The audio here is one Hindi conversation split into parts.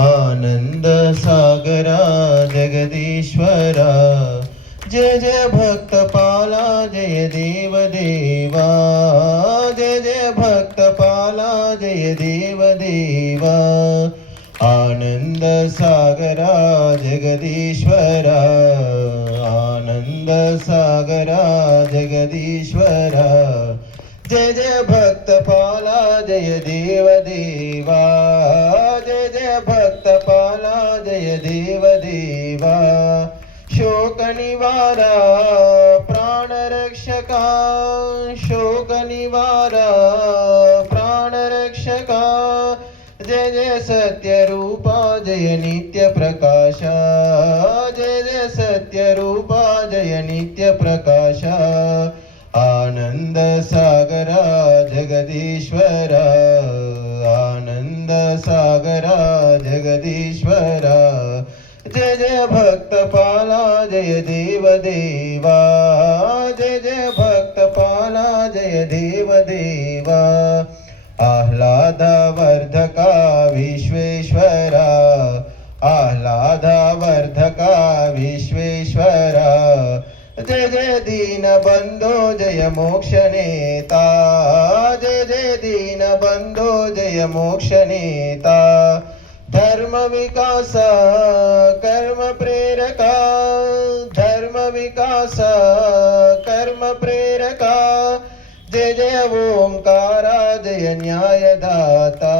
आनंद सागरा जगदीश्वरा। जय जय भक्त पाला जय देव देवा जय जय भक्त पाला जय देव देवा आनंद सागरा जगदीश्वरा। आनंद सागरा जगदीश्वरा। जय जय भक्त पाला जय देव निवारा प्राण रक्षका शोक निवारा प्राण रक्षका जय जय सत्य रूपा जय नित्य प्रकाशा जय जय सत्य रूपा जय नित्य प्रकाशा आनंद सागरा जगदीश्वरा आनंद सागरा जगदीश्वरा। जय जय भक्त पाला जय देव देवा जय जय भक्त पाला जय देव देवा आह्लादवर्धका विश्वेश्वरा। आह्लादवर्धका विश्वेश्वरा। जय जय दीन बंधो जय मोक्ष नेता। जय जय दीन बंधो जय मोक्ष नेता। धर्म विकास, कर्म प्रेरका। धर्म विकास, कर्म प्रेरका। जय जय ओंकारा, जय न्यायदाता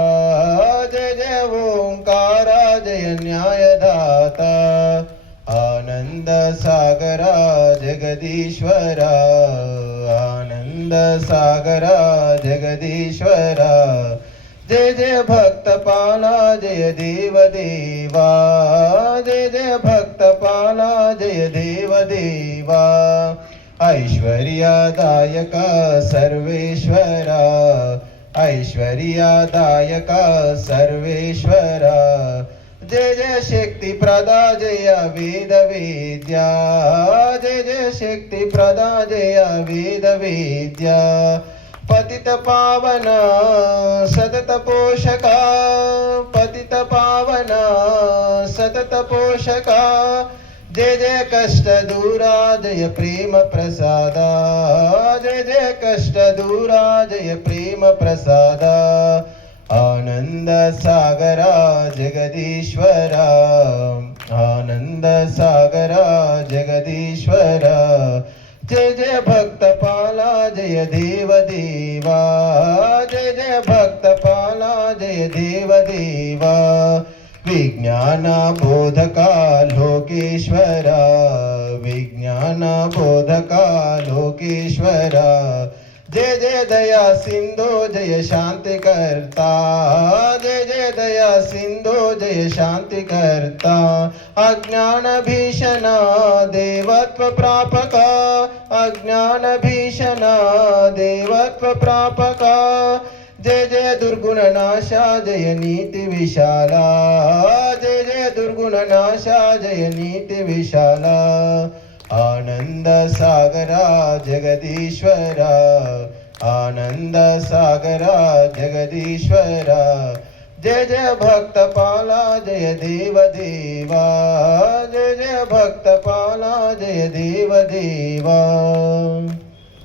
जय जय ओंकारा, जय न्यायदाता आनंद सागरा, जगदीश्वरा। आनंद सागरा, जगदीश्वरा। जय जय भक्त पाला, जय देव देवा। जय जय भक्त पाला, जय देव देवा। ऐश्वर्यदायका सर्वेश्वरा ऐश्वर्यदायका सर्वेश्वरा। जय जय शक्ति प्रदा, जय वेद विद्या। जय जय शक्ति प्रदा, जय वेद विद्या। पतित पावन सतत पोषका पतित पावन सतत पोषका जय जय कष्ट दूरा जय प्रेम प्रसादा। जय जय कष्ट दूरा जय प्रेम प्रसादा। आनंद सागरा, जगदीश्वरा। आनंद सागरा, जगदीश्वरा। जय जय भक्त पाला, जय देव देवा। जय जय भक्त पाला, जय देव देवा। विज्ञान बोधका जय दया सिंधो, जय शांति करता। जय जय दया सिंधो, जय शांति करता। अज्ञान भीषणा देवत्व प्रापका। अज्ञान भीषण देवत्व प्रापका। जय जय दुर्गुण नाशा, जय नीति विशाला। जय जय दुर्गुण नाशा, जय नीति विशाला। आनंद सागरा, जगदीश्वरा। आनंद सागरा जगदीश्वरा। जय जय भक्त पाला जय देव देवा जय जय भक्त पाला जय देव देवा